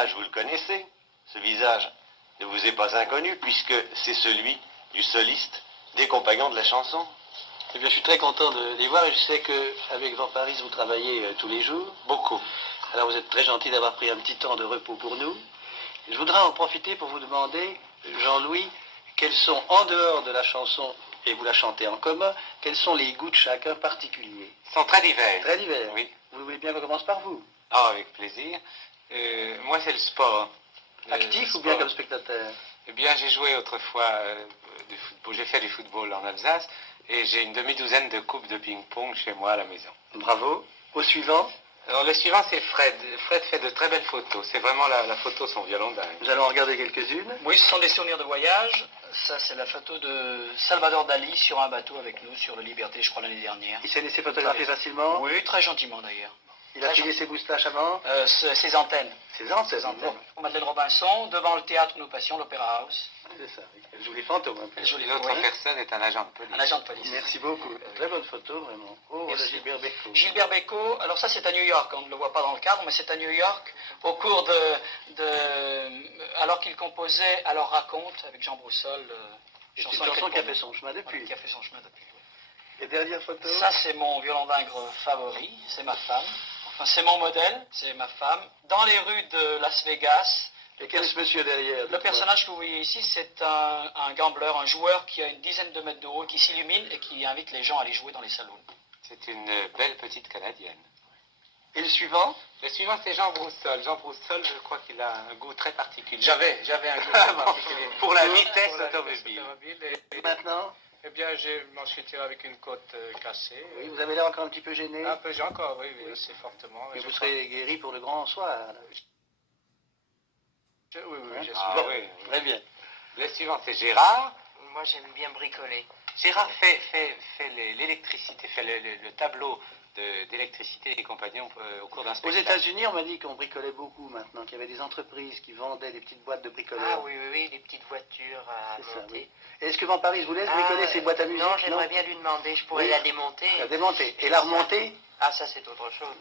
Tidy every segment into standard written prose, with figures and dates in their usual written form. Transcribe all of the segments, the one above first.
visage, vous le connaissez. Ce visage ne vous est pas inconnu, puisque c'est celui du soliste des Compagnons de la Chanson. Eh bien, je suis très content de les voir et je sais qu'avec Vent Paris, vous travaillez tous les jours. Beaucoup. Alors, vous êtes très gentil d'avoir pris un petit temps de repos pour nous. Je voudrais en profiter pour vous demander, Jean-Louis, quels sont, en dehors de la chanson, et vous la chantez en commun, quels sont les goûts de chacun particuliers? Ils sont très divers. Très divers. Oui. Vous voulez bien qu'on commence par vous? Ah, avec plaisir. Moi, c'est le sport. Actif Le ou bien sport. comme spectateur? Eh bien, j'ai joué autrefois du football. J'ai fait du football en Alsace et j'ai une demi-douzaine de coupes de ping-pong chez moi à la maison. Bravo. Au suivant? Alors, le suivant, c'est Fred. Fred fait de très belles photos. C'est vraiment la photo, son violon dingue. Nous allons en regarder quelques-unes. Oui, ce sont des souvenirs de voyage. Ça, c'est la photo de Salvador Dali sur un bateau avec nous sur le Liberté, je crois, l'année dernière. Il s'est laissé photographier facilement. Oui, très gentiment d'ailleurs. Il a filé ses moustaches avant. Ses antennes. Ses antennes. Madeleine Robinson, devant le théâtre Nous Passions, l'Opéra House. C'est ça. Elle joue les fantômes un peu. Elle joue les L'autre fantômes. personne est un agent de police. Un agent de police. Merci beaucoup. Très bonne photo, vraiment. Oh, voilà Merci. Gilbert Bécaud. Gilbert Bécaud, alors ça c'est à New York, on ne le voit pas dans le cadre, mais c'est à New York, au cours alors qu'il composait Alors raconte avec Jean Broussol. C'est une chanson qui a fait son chemin depuis. Qui a fait son chemin depuis. Et dernière photo? Ça c'est mon violon d'ingre favori, c'est ma femme. Enfin c'est mon modèle, c'est ma femme. Dans les rues de Las Vegas. Et quel est ce monsieur derrière? Le personnage que vous voyez ici, c'est un gambler, un joueur qui a une dizaine de mètres de haut, qui s'illumine et qui invite les gens à aller jouer dans les salons. C'est une belle petite Canadienne. Et le suivant? Le suivant, c'est Jean Broussol. Jean Broussol, je crois qu'il a un goût très particulier. J'avais un goût très particulier. Pour la vitesse automobile. Et maintenant? Eh bien, je m'en suis tiré avec une côte cassée. Oui, vous avez l'air encore un petit peu gêné. Un peu, j'ai encore, oui, assez fortement. Mais Et vous je serez guéri pour le grand soir. là. Oui, j'espère. Ah oui. Très bien. Le suivant, c'est Gérard. Moi, j'aime bien bricoler. Gérard fait l'électricité, fait le tableau d'électricité des compagnons au cours d'un Aux spectacle. États-Unis, on m'a dit qu'on bricolait beaucoup maintenant, qu'il y avait des entreprises qui vendaient des petites boîtes de bricoleurs. Ah oui, les petites voitures à C'est ça, monter. oui. Et est-ce que Van Paris vous laisse bricoler ces boîtes à musique? Non, j'aimerais bien lui demander, je pourrais Oui. la démonter. La démonter. Et la remonter? Ah, ça c'est autre chose.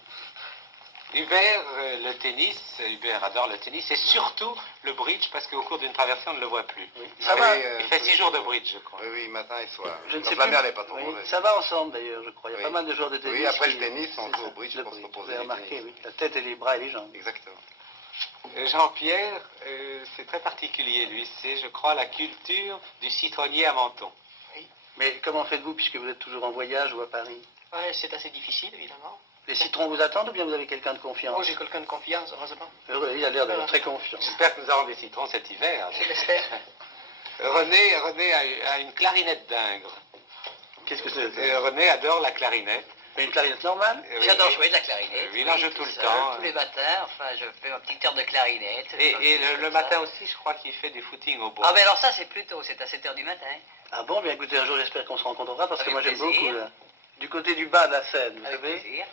Hubert, le tennis, Hubert adore le tennis et surtout le bridge parce qu'au cours d'une traversée, on ne le voit plus. Ça va? Il fait 6 jours de bridge, je crois. Oui, matin et soir. Je ne Donc sais la plus. mer n'est pas trop Oui, mauvaise. ça va ensemble d'ailleurs, je crois. Il y a Oui. pas mal de joueurs de tennis. Oui, après qui- le tennis, on c'est joue ça, au bridge le pour se reposer Vous avez les remarqué, tennis. oui. La tête et les bras et les jambes. Exactement. Jean-Pierre, c'est très particulier, lui. C'est, je crois, la culture du citronnier à menton. Mais comment faites-vous puisque vous êtes toujours en voyage ou à Paris? Ouais, c'est assez difficile, évidemment. Les citrons vous attendent ou bien vous avez quelqu'un de confiance? Moi, j'ai quelqu'un de confiance, heureusement. Heureux, il a l'air d'être très confiant. J'espère que nous aurons des citrons cet hiver. Je l'espère. René a une clarinette d'ingre. Qu'est-ce que c'est? René adore la clarinette. Une clarinette normale? Oui, J'adore oui. jouer de la clarinette. Il en joue tout le seul, temps. Tous les matins, enfin, je fais ma petite heure de clarinette. Et le matin aussi, je crois qu'il fait des footings au bois. Ah, mais alors ça, c'est plus tôt, c'est à 7h du matin. Ah bon, bien écoutez, un jour j'espère qu'on se rencontrera parce que Avec moi j'aime plaisir. beaucoup là. Du côté du bas de la scène, vous Avec savez. plaisir.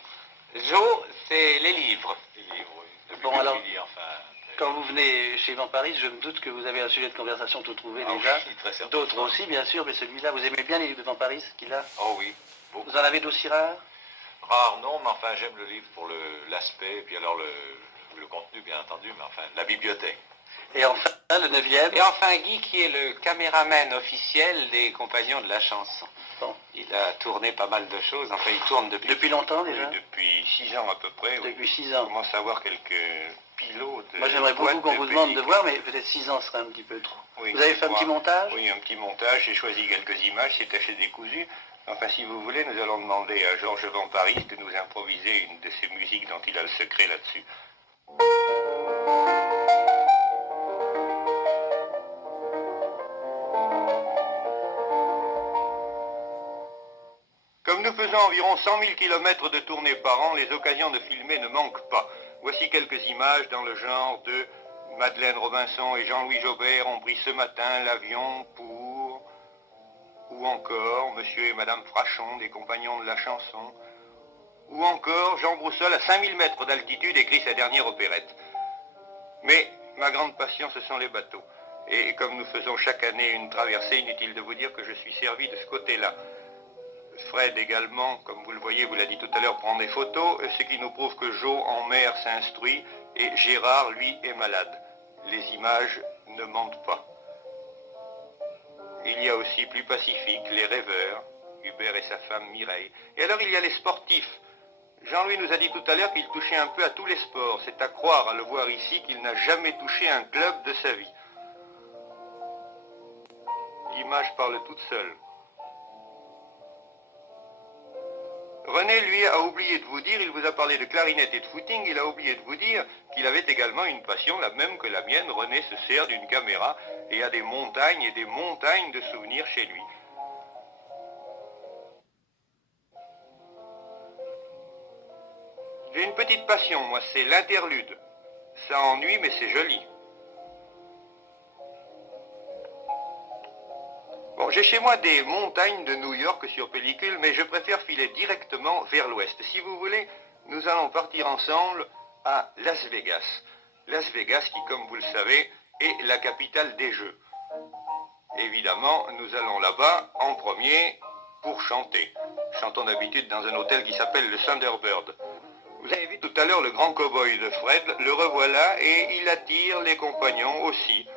Jo, c'est les livres. Les livres, oui. Depuis Bon, que alors, je lis, enfin. Quand vous venez chez Van Paris, je me doute que vous avez un sujet de conversation tout trouvé Ah déjà. oui, très certainement. D'autres aussi, bien sûr, mais celui-là, vous aimez bien les livres de Van Paris qu'il a? Oh oui, beaucoup. Vous en avez d'aussi rares? Rare, non, mais enfin, j'aime le livre pour l'aspect, et puis alors le contenu, bien entendu, mais enfin, la bibliothèque. Et enfin, le 9e. Et enfin, Guy, qui est le caméraman officiel des Compagnons de la Chanson. Bon. Il a tourné pas mal de choses. Enfin, il tourne depuis... Depuis longtemps Oui, déjà? depuis 6 ans à peu près. Oui. Depuis 6 On ans. commence à avoir quelques pilotes. Moi j'aimerais beaucoup qu'on vous demande de voir, mais peut-être 6 ans serait un petit peu trop. Oui, Vous avez fait un petit montage? Oui, un petit montage. J'ai choisi quelques images, c'est taché décousu. Enfin, si vous voulez, nous allons demander à Georges Van Paris de nous improviser une de ces musiques dont il a le secret là-dessus. Comme nous faisons environ 100 000 km de tournée par an, les occasions de filmer ne manquent pas. Voici quelques images dans le genre de Madeleine Robinson et Jean-Louis Jobert ont pris ce matin l'avion pour... Ou encore Monsieur et Madame Frachon, des Compagnons de la Chanson. Ou encore Jean Broussol, à 5000 mètres d'altitude, écrit sa dernière opérette. Mais ma grande passion, ce sont les bateaux. Et comme nous faisons chaque année une traversée, inutile de vous dire que je suis servi de ce côté-là. Fred également, comme vous le voyez, vous l'a dit tout à l'heure, prend des photos, ce qui nous prouve que Jo en mer s'instruit et Gérard, lui, est malade. Les images ne mentent pas. Il y a aussi plus pacifique, les rêveurs, Hubert et sa femme Mireille. Et alors il y a les sportifs. Jean-Louis nous a dit tout à l'heure qu'il touchait un peu à tous les sports. C'est à croire, à le voir ici, qu'il n'a jamais touché un club de sa vie. L'image parle toute seule. René, lui, a oublié de vous dire, il vous a parlé de clarinette et de footing, il a oublié de vous dire qu'il avait également une passion, la même que la mienne. René se sert d'une caméra et a des montagnes et des montagnes de souvenirs chez lui. J'ai une petite passion, moi, c'est l'interlude. Ça ennuie, mais c'est joli. Bon, j'ai chez moi des montagnes de New York sur pellicule, mais je préfère filer directement vers l'ouest. Si vous voulez, nous allons partir ensemble à Las Vegas. Las Vegas qui, comme vous le savez, est la capitale des jeux. Évidemment, nous allons là-bas en premier pour chanter. Chantons d'habitude dans un hôtel qui s'appelle le Thunderbird. Vous avez vu tout à l'heure le grand cow-boy de Fred, le revoilà et il attire les compagnons aussi.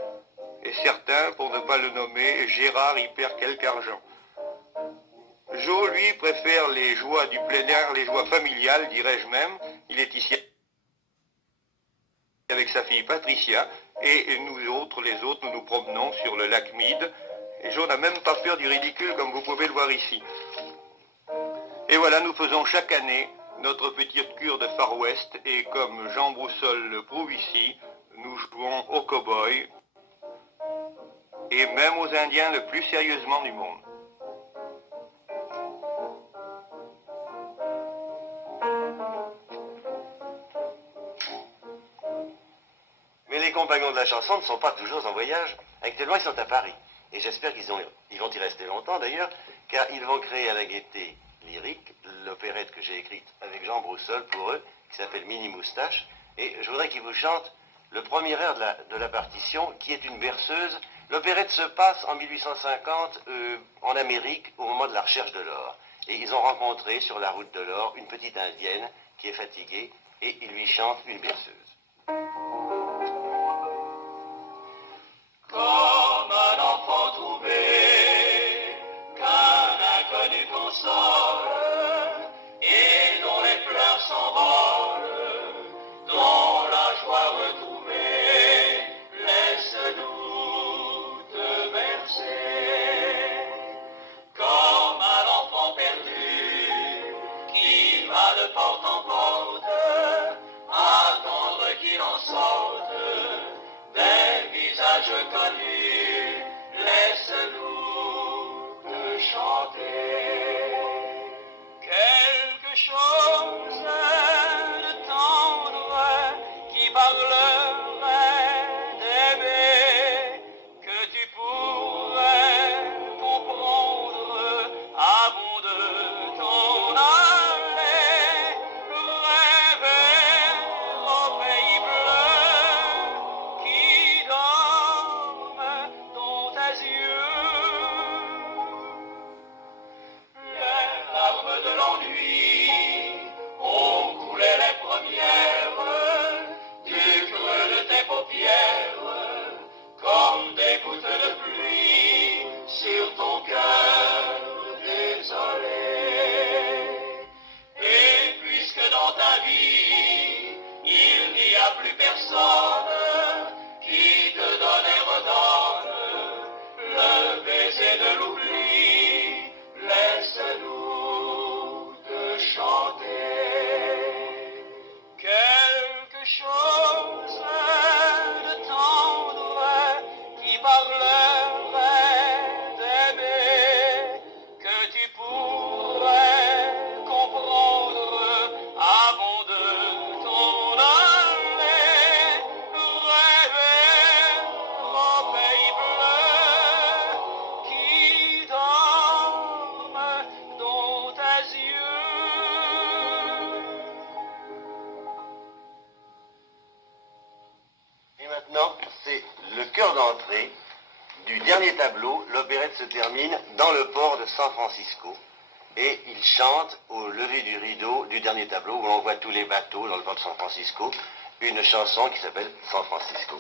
Et certains, pour ne pas le nommer, Gérard y perd quelque argent. Joe, lui, préfère les joies du plein air, les joies familiales, dirais-je même. Il est ici avec sa fille Patricia, et nous autres, les autres, nous nous promenons sur le lac Mead. Et Joe n'a même pas peur du ridicule, comme vous pouvez le voir ici. Et voilà, nous faisons chaque année notre petite cure de Far West, et comme Jean Broussol le prouve ici, nous jouons aux cow-boys, et même aux Indiens le plus sérieusement du monde. Mais les compagnons de la chanson ne sont pas toujours en voyage. Actuellement, ils sont à Paris. Et j'espère qu'ils vont y rester longtemps d'ailleurs, car ils vont créer à la Gaîté Lyrique l'opérette que j'ai écrite avec Jean Broussol pour eux, qui s'appelle Mini Moustache. Et je voudrais qu'ils vous chantent le premier air de la partition, qui est une berceuse. L'opérette se passe en 1850 en Amérique, au moment de la recherche de l'or. Et ils ont rencontré sur la route de l'or une petite indienne qui est fatiguée, et ils lui chantent une berceuse. Comme un enfant trouvé, qu'un inconnu console, et dont les pleurs s'envolent, dont la joie retrouvée, laisse-nous te bercer. Comme un enfant perdu, qui va de porte en porte, attendre qu'il en sorte, des visages connus, laisse-nous te chanter. Quelque chose de tendre qui parlerait d'aimer, que tu pourrais comprendre à bout de ton aller, rêver au pays bleu qui dorment dans tes yeux. Les larmes de l'ennui ont coulé les premières du creux de tes paupières, comme des gouttes de pluie sur ton cœur désolé. Et puisque dans ta vie il n'y a plus personne qui te donne et redonne le baiser de l'oubli, laisse-nous te chanter. Quelque chose de tendre qui parlerait d'aimer, que tu pourrais comprendre à bout de ton aller, rêver au pays bleu qui dorment dans tes yeux. Et maintenant, c'est le chœur d'entrée du dernier tableau. L'opérette se termine dans le port de San Francisco. Et il chante au lever du rideau du dernier tableau, où on voit tous les bateaux dans le port de San Francisco. une chanson qui s'appelle San Francisco.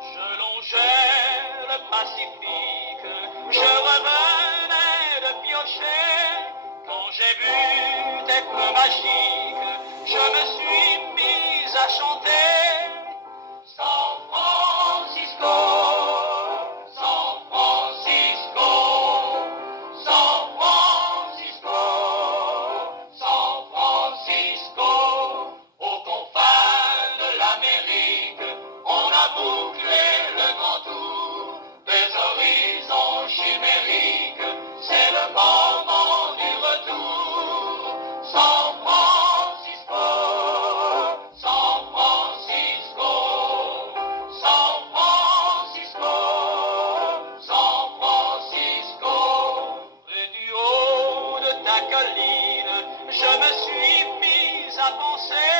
Je longeais le Pacifique, je revenais de piocher. Quand j'ai vu tes feux magiques, je me suis mise à chanter. San Francisco, San Francisco, San Francisco, San Francisco. Aux confins de l'Amérique, on a bouclé le grand tour des horizons chimériques. C'est le moment du retour. San Francisco, San Francisco, San Francisco, San Francisco. Près du haut de ta colline, je me suis mise à penser.